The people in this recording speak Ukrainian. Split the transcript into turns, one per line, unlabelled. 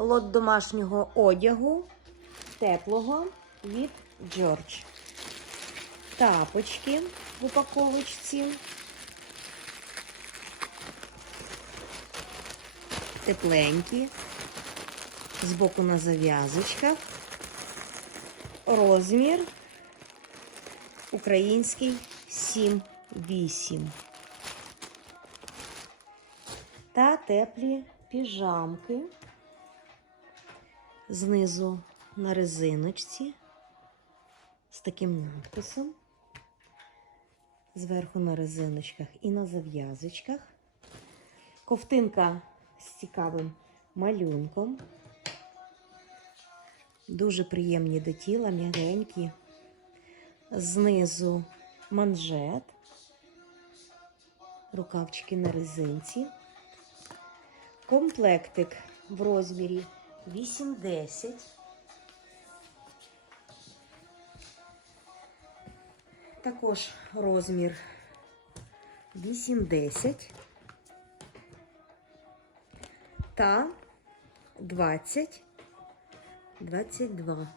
лот домашнього одягу теплого від George. Тапочки в упаковочці. Тепленькі. Збоку на зав'язочках. Розмір український 7-8. Та теплі піжамки. Знизу на резиночці з таким надписом. Зверху на резиночках і на зав'язочках. Ковтинка з цікавим малюнком. Дуже приємні до тіла, м'ягенькі. Знизу манжет, рукавчики на резинці. Комплектик в розмірі 8-10. Також розмір 8-10 та 20 22.